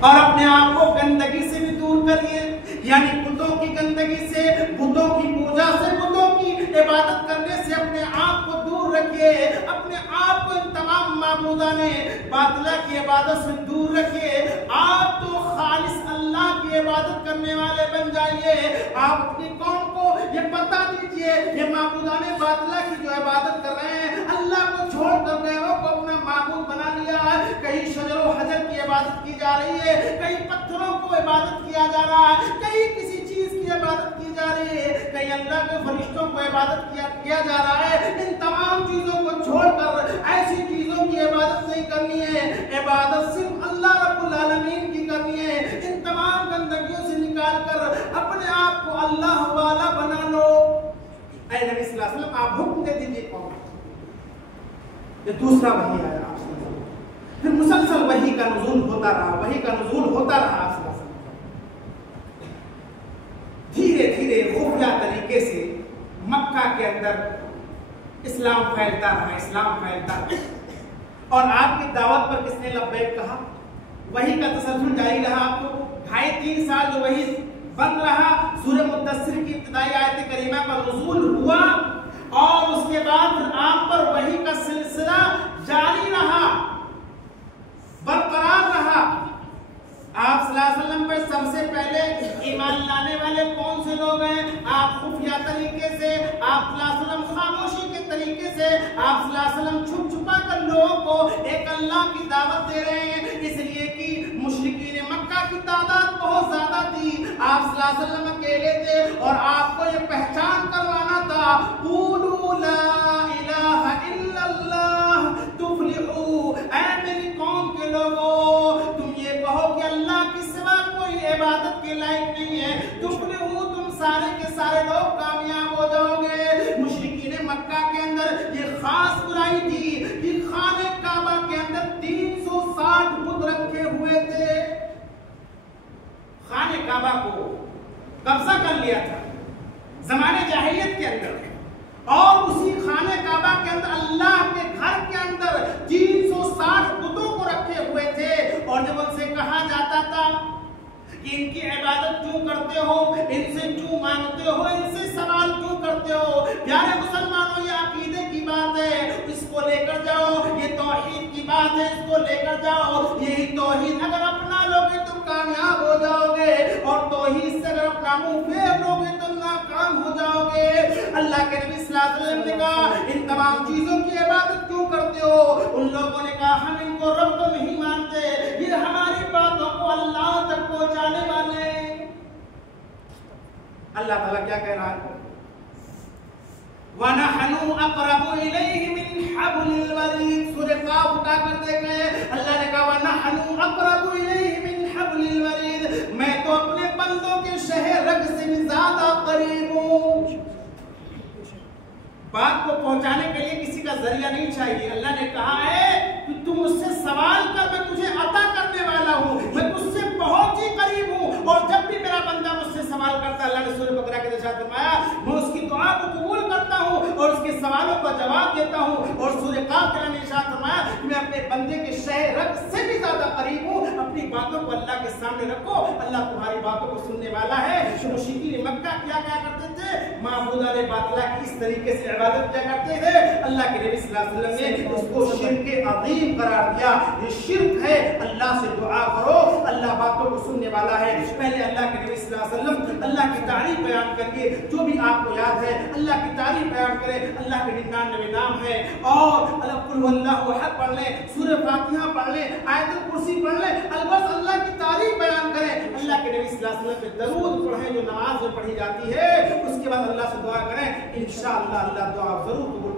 اور اپنے آپ کو گندگی سے بھی دور کریے، یعنی بتوں کی گندگی سے، بتوں کی پوجا سے، بتوں کی عبادت کرنے سے اپنے آپ کو دور رکھیے، اپنے آپ کو ان تمام معبودان باطلہ کی عبادت سے دور رکھیے۔ آپ تو خالص اللہ کی عبادت کرنے والے بن جائیے۔ آپ اپنی قوم کو یہ بتا دیجئے، یہ معبودان باطلہ کی جو عبادت کر رہے ہیں، اللہ کو چھوڑ کر غیروں کو اپنا معبود بنا لیا ہے۔ کہیں شجر و حجر کی عبادت کی جا رہی ہے، کہیں پتھروں کو عبادت کیا جا رہا ہے، کہیں کسی چیز کی عبادت کی جا رہی ہے، کہیں اللہ کے فرشتوں کو عبادت کیا جا رہا ہے۔ ان تمام چیزوں کو چھوڑ کر ایسی چیزوں کی عبادت نہیں کرنی ہے، عبادت صرف اللہ رب العالمین کی کرنی ہے۔ ان تمام گندگیوں سے نکال کر اپنے آپ کو اللہ والا بنا لو۔ اے نبی صلی اللہ علیہ وسلم، آپ حکم دے دیجئے قوم۔ یہ دوسرا وحی آیا آپ صلی اللہ علیہ وسلم، پھر مسلسل وحی کا نزول ہوتا رہا، وحی کا نزول ہوتا رہا آپ صلی اللہ علیہ وسلم۔ دھیرے دھیرے خفیہ طریقے سے مکہ کے اندر اسلام پھیلتا رہا، اسلام پھیلتا رہا، اور آپ کی دعوت پر کس نے لبیک کہا؟ وحی کا تسلسل جاری رہا۔ آپ کو 2.5-3 سال جو وحی بند رہا، سورہ مدثر کی ابتدائی آیت کریمہ پر نزول ہوا، اور اس کے بعد آپ پر وحی کا سلسلہ جاری رہا، برقرار رہا۔ آپ صلی اللہ علیہ وسلم پر سب سے پہلے ایمان لانے والے کون سے لوگ ہیں؟ آپ خفیہ طریقے سے، آپ صلی اللہ علیہ وسلم خاموشی کے طریقے سے، آپ صلی اللہ علیہ وسلم چھپ چھپا کر لوگوں کو ایک اللہ کی دعوت دے رہے ہیں، اس لیے کہ مشرکین مکہ کی تعداد بہت زیادہ تھی، آپ صلی اللہ علیہ وسلم اکیلے تھے، اور آپ کو یہ پہچان کروانا تھا، قولوا لا الہ الا اللہ تفلحوا، اے میری قوم کے لوگوں، تم یہ کہو کہ اللہ کے سوا کوئی عبادت کے لائق نہیں ہے، تفلحوا، تم سارے کے سارے لوگ کامیاب ہو جاؤ گے۔ مشرکین مکہ کے اندر یہ خاص برائی تھی کہ خانہ کعبہ کے اندر 360 بت رکھے ہوئے تھے، خانہ کعبہ کو قبضہ کر لیا تھا زمانے جاہلیت کے اندر، اور اسی خانہ کعبہ کے اندر اللہ کے گھر کے اندر 360 بتوں کو رکھے ہوئے تھے، اور جب ان سے کہا جاتا تھا کہ ان کی عبادت کیوں کرتے ہو، ان سے کیوں مانگتے ہو، ان سے سوال کیوں کرتے ہو، پیارے مسلمانوں یہ عقیدے کی بات ہے، اس کو لے کر جاؤ، یہ توحید کی بات ہے، اس کو لے کر جاؤ، یہی توحید اگر اپنا لوگے تم کامیاب ہو جاؤ گے، اور توحید سے اگر اپنا منہ پھیر لوگے تم ناکام ہو جاؤ گے۔ اللہ کے نبی صلی اللہ علیہ وسلم نے کہا ان تمام چیزوں کی عبادت کیوں کرتے ہو؟ ان لوگوں نے کہا ہم ان کو رب تو نہیں مانتے، یہ ہماری باتوں کو اللہ تک پہنچانے والے ہیں۔ اللہ تعالیٰ کیا کہہ رہا ہے؟ وَنَحْنُ أَقْرَبُ إِلَيْهِ مِنْ حَبْلِ الْوَرِيدِ، سورہ قاف اٹھا کر دیکھیں، اللہ نے کہا وَنَحْنُ أَقْرَبُ إِلَيْهِ مِنْ حَبْلِ الْوَرِيدِ، میں تو اپنے بندوں کے شہ رگ سے بھی زیادہ قریب ہوں۔ بات کو پہنچانے کے لیے کسی کا ذریعہ نہیں چاہیے۔ اللہ نے کہا ہے کہ تم مجھ سے سوال کر، میں تجھے عطا کرنے والا ہوں، میں تجھ سے بہت ہی قریب ہوں، اور جب بھی میرا بندہ مجھ سے سوال کرتا ہے، اللہ نے سورہ بقرہ کے ارشاد فرمایا میں اس کی دعا کو قبول کرتا ہوں اور اس کے سوالوں کا جواب دیتا ہوں، اور سورہ قاف کے نے ارشاد فرمایا کہ میں اپنے بندے کے شہ رگ سے بھی زیادہ قریب ہوں۔ اپنی باتوں کو اللہ کے سامنے رکھو، اللہ تمہاری باتوں کو سننے والا ہے۔ مشرکین مکہ کیا کرتے تھے؟ معبودان باطلہ کی اس طریقے سے عبادت کیا کرتے تھے؟ اللہ کے نبی صلی اللہ علیہ وسلم نے اس کو شرک عظیم قرار دیا، یہ شرک ہے، اللہ سے دعا کرو، اللہ باتوں کو سننے والا ہے۔ پہلے اللہ کے نبی صلی اللہ علیہ وسلم اللہ کی تعریف بیان کریے، جو بھی آپ کو یاد ہے اللہ کی تعریف بیان کرے، اللہ کے 99 نام ہے، اور قل هو اللہ احد پڑھ لیں، سورہ فاتحہ پڑھ لیں، آیت الکرسی پڑھ لیں، البس اللہ کی تعریف بیان کریں، اللہ کے نبی صلی اللہ علیہ وسلم پہ درود پڑھیں جو نماز میں پڑھی جاتی ہے، اس کے بعد اللہ سے دعا کریں، انشاءاللہ اللہ دعا ضرور قبول